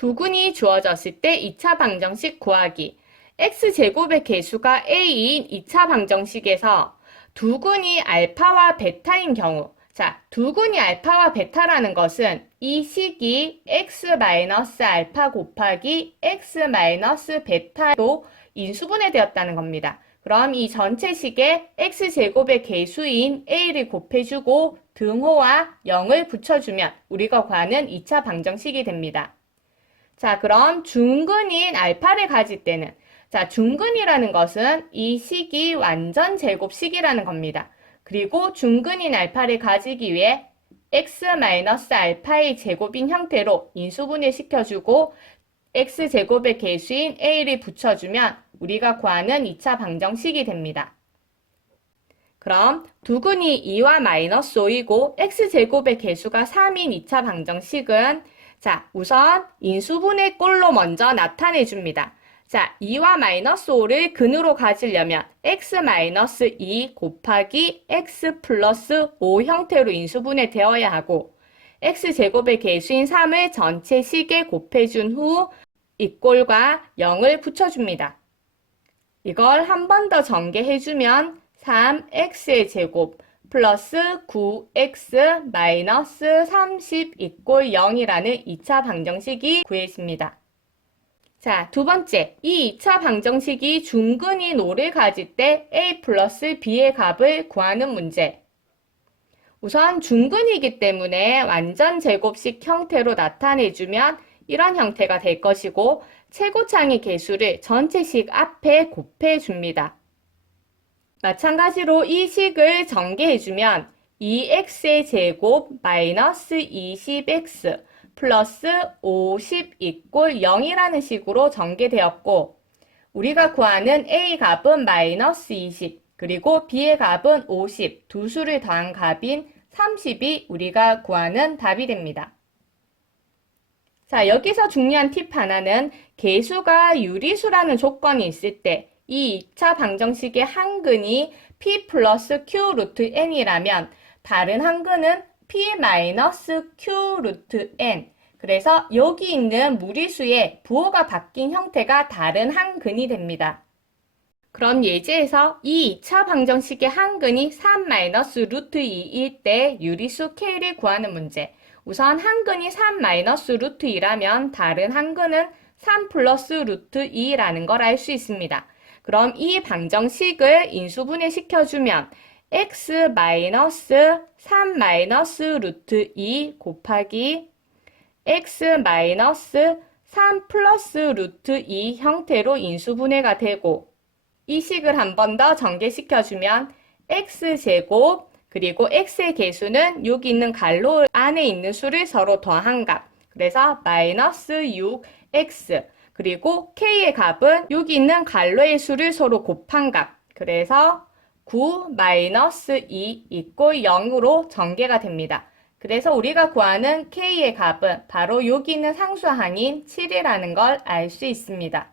두근이 주어졌을 때 2차 방정식 구하기. x제곱의 개수가 a인 2차 방정식에서 두근이 알파와 베타인 경우 자, 두근이 알파와 베타라는 것은 이 식이 x-알파 곱하기 x-베타로 인수분해 되었다는 겁니다. 그럼 이 전체 식에 x제곱의 개수인 a를 곱해주고 등호와 0을 붙여주면 우리가 구하는 2차 방정식이 됩니다. 자, 그럼 중근인 알파를 가질 때는 자, 중근이라는 것은 이 식이 완전 제곱 식이라는 겁니다. 그리고 중근인 알파를 가지기 위해 x-알파의 제곱인 형태로 인수분해 시켜주고 x제곱의 개수인 a를 붙여주면 우리가 구하는 2차 방정식이 됩니다. 그럼 두근이 2와 마이너스 5이고 x제곱의 개수가 3인 2차 방정식은 자, 우선 인수분해 꼴로 먼저 나타내 줍니다. 자, 2와 마이너스 5를 근으로 가지려면 x 마이너스 2 곱하기 x 플러스 5 형태로 인수분해 되어야 하고 x제곱의 개수인 3을 전체 식에 곱해준 후 이 꼴과 0을 붙여줍니다. 이걸 한 번 더 전개해주면 3x의 제곱 플러스 9x 마이너스 30 이꼴 0이라는 2차 방정식이 구해집니다. 자, 두 번째. 이 2차 방정식이 중근인 5를 가질 때 a 플러스 b의 값을 구하는 문제. 우선 중근이기 때문에 완전 제곱식 형태로 나타내주면 이런 형태가 될 것이고 최고창의 개수를 전체식 앞에 곱해줍니다. 마찬가지로 이 식을 전개해주면 2x의 제곱 마이너스 20x 플러스 50 이꼴 0이라는 식으로 전개되었고 우리가 구하는 a 값은 마이너스 20 그리고 b의 값은 50 두 수를 더한 값인 30이 우리가 구하는 답이 됩니다. 자, 여기서 중요한 팁 하나는 개수가 유리수라는 조건이 있을 때 이 2차 방정식의 한근이 p 플러스 q 루트 n이라면 다른 한근은 p 마이너스 q 루트 n 그래서 여기 있는 무리수의 부호가 바뀐 형태가 다른 한근이 됩니다. 그럼 예제에서 이 2차 방정식의 한근이 3 마이너스 루트 2일 때 유리수 k를 구하는 문제. 우선 한근이 3 마이너스 루트 2라면 다른 한근은 3 플러스 루트 2라는 걸 알 수 있습니다. 그럼 이 방정식을 인수분해 시켜주면 x 마이너스 3 마이너스 루트 2 곱하기 x 마이너스 3 플러스 루트 2 형태로 인수분해가 되고 이 식을 한 번 더 전개시켜주면 x제곱 그리고 x의 개수는 여기 있는 갈로 안에 있는 수를 서로 더한 값. 그래서 마이너스 6x 그리고 k의 값은 여기 있는 갈로의 수를 서로 곱한 값. 그래서 9 마이너스 2 이꼴 0으로 전개가 됩니다. 그래서 우리가 구하는 k의 값은 바로 여기 있는 상수항인 7이라는 걸 알 수 있습니다.